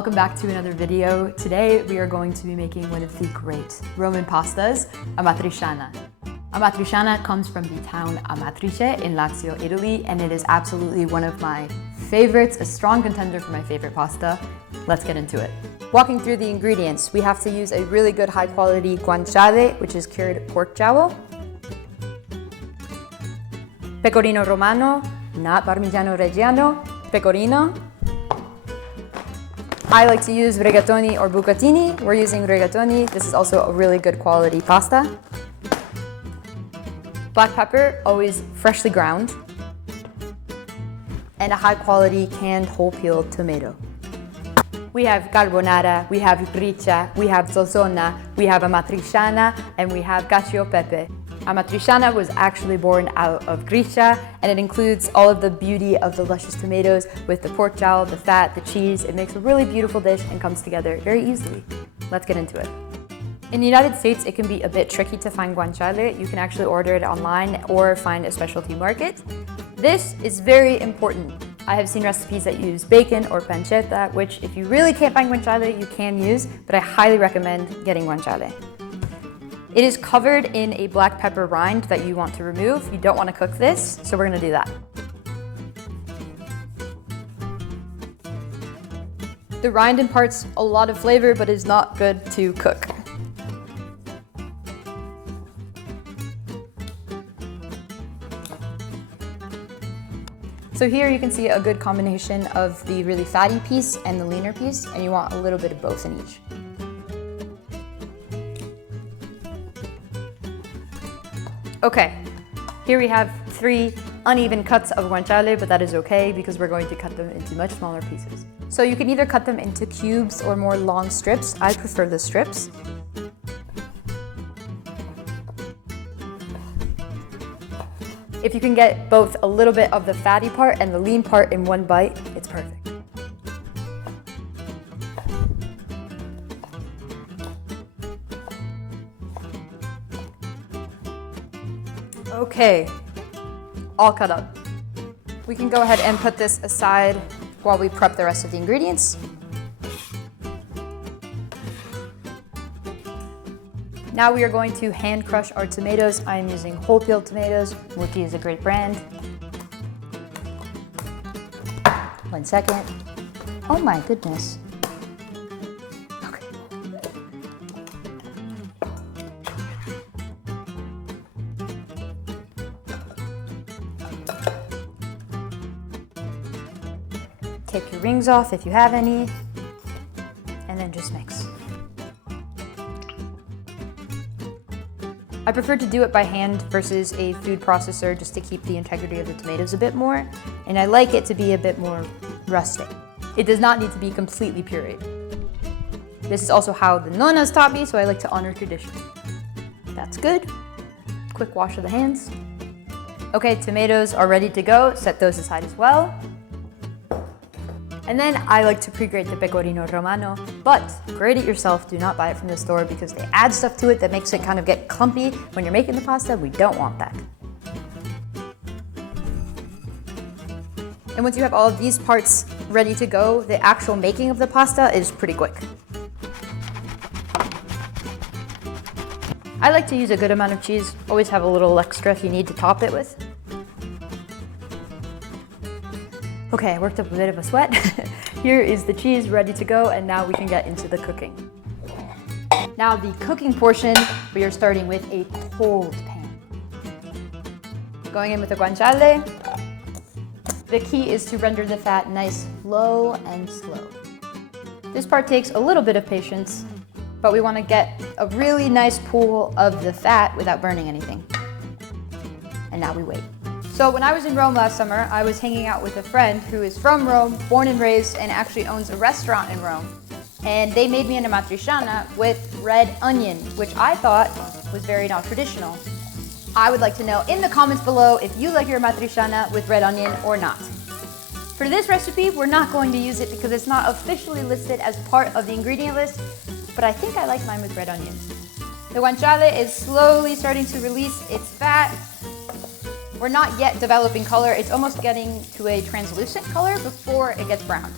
welcome back to another video. Today we are going to be making one of the great Roman pastas, Amatriciana. Amatriciana comes from the town Amatrice in Lazio, Italy, and it is absolutely one of my favorites, a strong contender for my favorite pasta. Let's get into it. Walking through the ingredients, we have to use a really good high quality guanciale, which is cured pork jowl, Pecorino Romano, not Parmigiano Reggiano, Pecorino. I like to use rigatoni or bucatini. We're using rigatoni. This is also a really good quality pasta. Black pepper, always freshly ground. And a high quality canned whole peeled tomato. We have carbonara, we have gricia, we have zozona, we have amatriciana, and we have cacio e pepe. Amatriciana was actually born out of gricia, and it includes all of the beauty of the luscious tomatoes with the pork jowl, the fat, the cheese. It makes a really beautiful dish and comes together very easily. Let's get into it. In the United States, it can be a bit tricky to find guanciale. You can actually order it online or find a specialty market. This is very important. I have seen recipes that use bacon or pancetta, which if you really can't find guanciale, you can use, but I highly recommend getting guanciale. It is covered in a black pepper rind that you want to remove. You don't want to cook this, so we're going to do that. The rind imparts a lot of flavor, but is not good to cook. So here you can see a good combination of the really fatty piece and the leaner piece, and you want a little bit of both in each. Okay, here we have 3 uneven cuts of guanciale, but that is okay because we're going to cut them into much smaller pieces. So you can either cut them into cubes or more long strips. I prefer the strips. If you can get both a little bit of the fatty part and the lean part in one bite, it's perfect. Okay, all cut up. We can go ahead and put this aside while we prep the rest of the ingredients. Now we are going to hand crush our tomatoes. I am using whole peeled tomatoes. Muti is a great brand. 1 second. Oh my goodness. Okay. Take your rings off if you have any, and then just mix. I prefer to do it by hand versus a food processor just to keep the integrity of the tomatoes a bit more, and I like it to be a bit more rustic. It does not need to be completely pureed. This is also how the nonnas taught me, so I like to honor tradition. That's good. Quick wash of the hands. Okay, tomatoes are ready to go. Set those aside as well. And then I like to pre-grate the Pecorino Romano, but grate it yourself. Do not buy it from the store because they add stuff to it that makes it kind of get clumpy when you're making the pasta. We don't want that. And once you have all of these parts ready to go, the actual making of the pasta is pretty quick. I like to use a good amount of cheese. Always have a little extra if you need to top it with. Okay, I worked up a bit of a sweat. Here is the cheese ready to go, and now we can get into the cooking. Now the cooking portion, we are starting with a cold pan. Going in with the guanciale. The key is to render the fat nice, low and slow. This part takes a little bit of patience, but we want to get a really nice pool of the fat without burning anything. And now we wait. So when I was in Rome last summer, I was hanging out with a friend who is from Rome, born and raised, and actually owns a restaurant in Rome. And they made me an amatriciana with red onion, which I thought was very not traditional. I would like to know in the comments below if you like your amatriciana with red onion or not. For this recipe, we're not going to use it because it's not officially listed as part of the ingredient list, but I think I like mine with red onions. The guanciale is slowly starting to release its fat. We're not yet developing color. It's almost getting to a translucent color before it gets browned.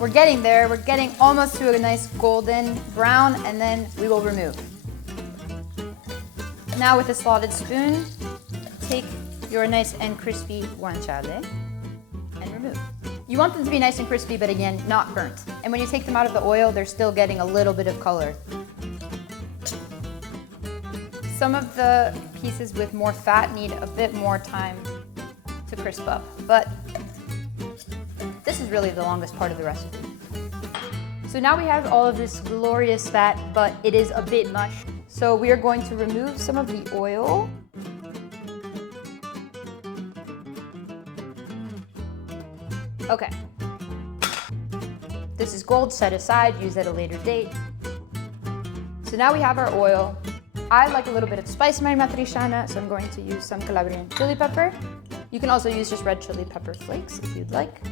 We're getting there. We're getting almost to a nice golden brown, and then we will remove. Now with a slotted spoon, take your nice and crispy guanciale and remove. You want them to be nice and crispy, but again, not burnt. And when you take them out of the oil, they're still getting a little bit of color. Some of the pieces with more fat need a bit more time to crisp up, but this is really the longest part of the recipe. So now we have all of this glorious fat, but it is a bit much. So we are going to remove some of the oil. Okay. This is gold, set aside, use at a later date. So now we have our oil. I like a little bit of spice in my Amatriciana, so I'm going to use some Calabrian chili pepper. You can also use just red chili pepper flakes if you'd like.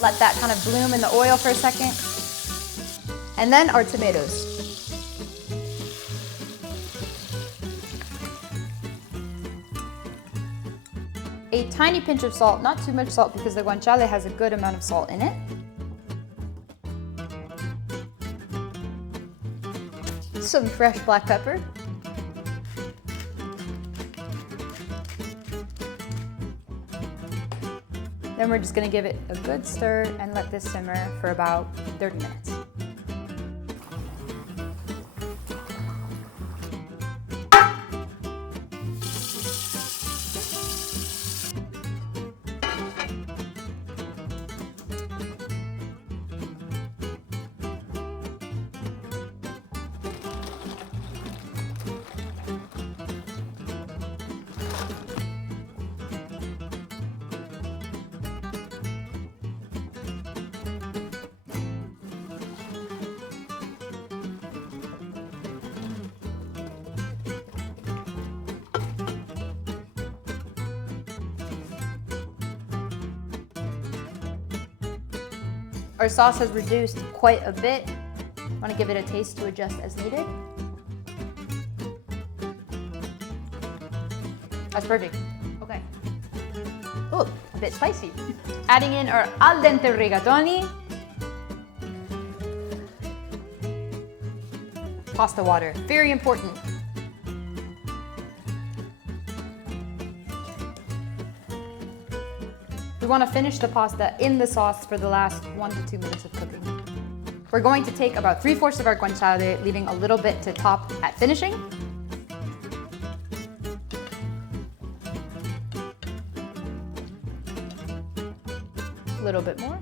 Let that kind of bloom in the oil for a second. And then our tomatoes. A tiny pinch of salt, not too much salt because the guanciale has a good amount of salt in it. Some fresh black pepper. Then we're just gonna give it a good stir and let this simmer for about 30 minutes. Our sauce has reduced quite a bit. I want to give it a taste to adjust as needed. That's perfect. Okay. Oh, a bit spicy. Adding in our al dente rigatoni. Pasta water, very important. We want to finish the pasta in the sauce for the last 1 to 2 minutes of cooking. We're going to take about 3/4 of our guanciale, leaving a little bit to top at finishing. A little bit more.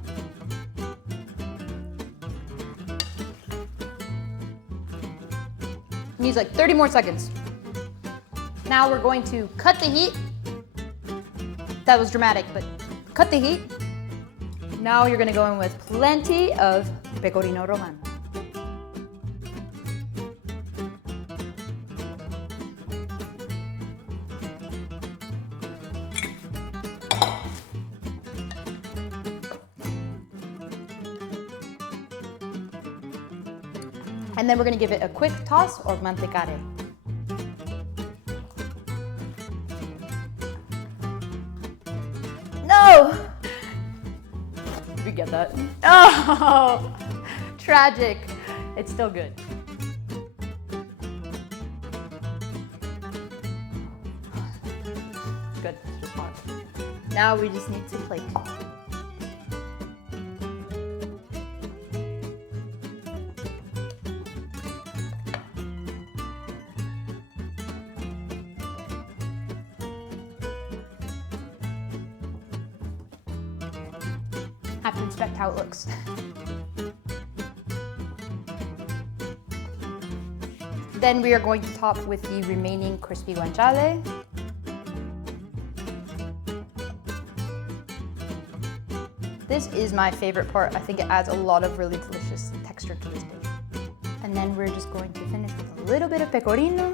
Needs like 30 more seconds. Now we're going to cut the heat. That was dramatic, but cut the heat. Now you're gonna go in with plenty of Pecorino Romano. And then we're gonna give it a quick toss or mantecare. No! Did we get that? Oh! Tragic. It's still good. Good. Now we just need to plate. Have to inspect how it looks. Then we are going to top with the remaining crispy guanciale. This is my favorite part. I think it adds a lot of really delicious texture to this dish. And then we're just going to finish with a little bit of pecorino.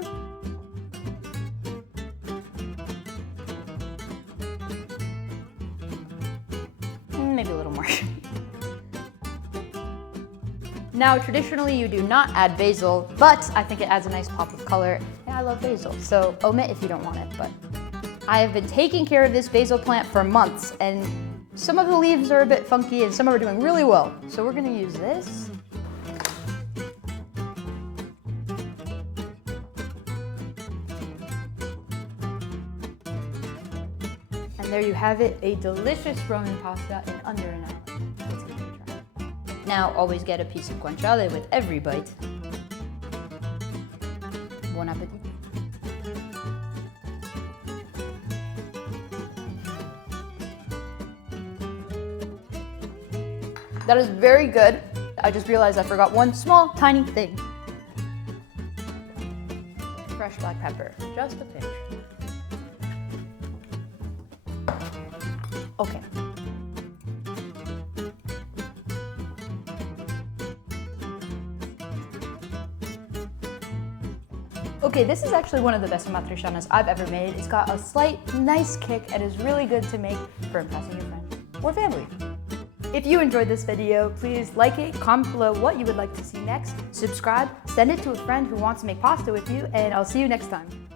Maybe a little more. Now, traditionally you do not add basil, but I think it adds a nice pop of color, and I love basil, so omit if you don't want it, but I have been taking care of this basil plant for months, and some of the leaves are a bit funky and some are doing really well. So we're gonna use this. And there you have it, a delicious Roman pasta in under an hour. Let's give it a try. Now always get a piece of guanciale with every bite. Buon appetit. That is very good. I just realized I forgot one small, tiny thing. Fresh black pepper, just a pinch. Okay. Okay, this is actually one of the best Amatricianas I've ever made. It's got a slight, nice kick and is really good to make for impressing your friends or family. If you enjoyed this video, please like it, comment below what you would like to see next, subscribe, send it to a friend who wants to make pasta with you, and I'll see you next time.